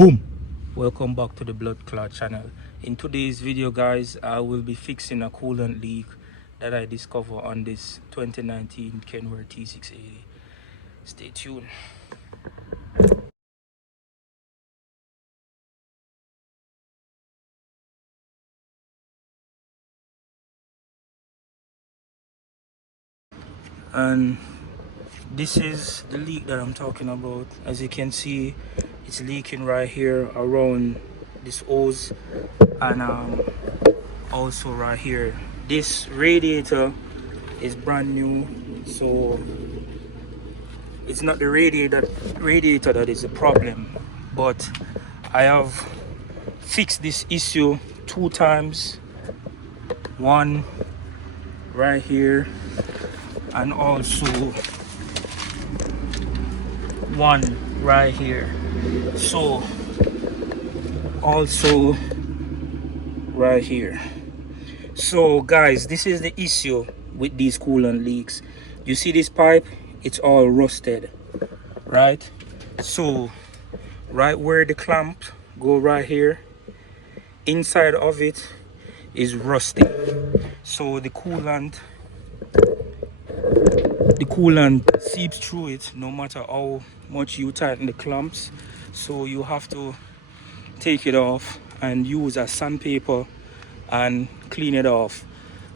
Boom. Welcome back to the Blood Clot channel. In today's video, guys, I will be fixing a coolant leak that I discovered on this 2019 Kenworth T680. Stay tuned. And this is the leak that I'm talking about. As you can see, it's leaking right here around this hose, and also right here. This radiator is brand new, so it's not the radiator that is the problem, but I have fixed this issue 2 times. One right here, and also one right here. So also right here. So guys, this is the issue with these coolant leaks. You see this pipe, it's all rusted, right? So right where the clamp go right here, inside of it is rusty. So the coolant seeps through it no matter how much you tighten the clamps. So you have to take it off and use a sandpaper and clean it off.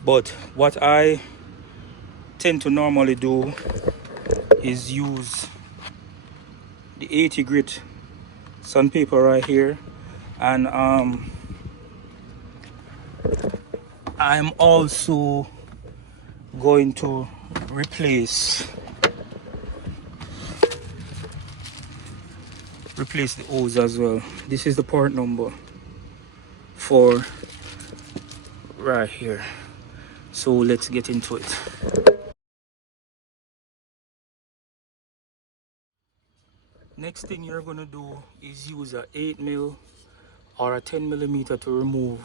But what I tend to normally do is use the 80 grit sandpaper right here, and I'm also going to replace the hose as well. This is the part number for right here. So let's get into it. Next thing you're gonna do is use a 8mm or a 10mm to remove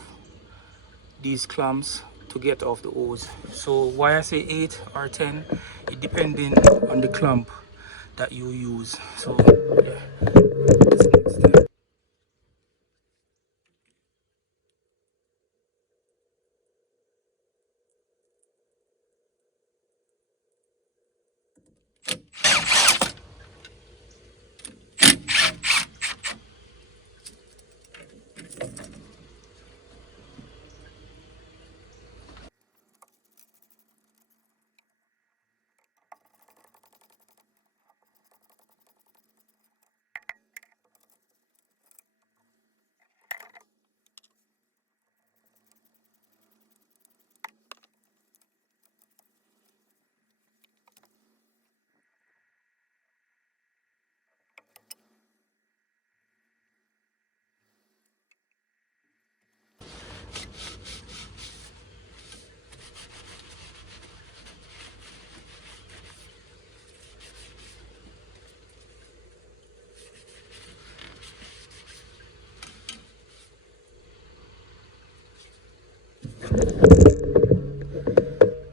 these clamps to get off the hose. So why I say 8 or 10, it depending on the clamp that you use. So yeah, that's the next step.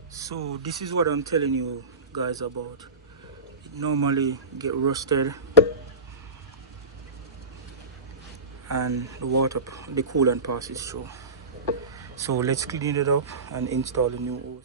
So this is what I'm telling you guys about. It normally get rusted and the coolant passes through. So let's clean it up and install a new hose.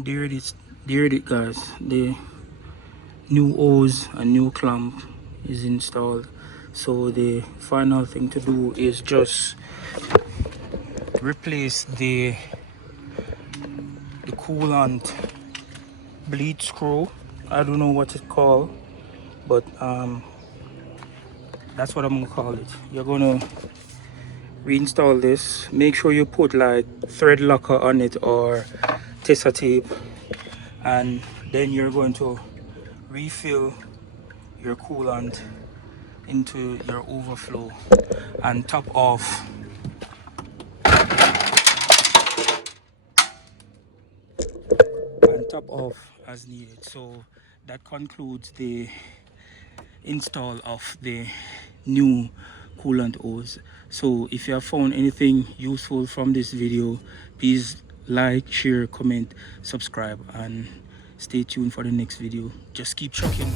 There it is, guys. The new hose and new clamp is installed. So the final thing to do is just replace the coolant bleed screw. I don't know what it's called, but that's what I'm gonna call it. You're gonna reinstall this. Make sure you put like thread locker on it or tester tape, and then you're going to refill your coolant into your overflow and top off as needed. So that concludes the install of the new coolant hose. So if you have found anything useful from this video, please like, share, comment, subscribe, and stay tuned for the next video. Just keep trucking.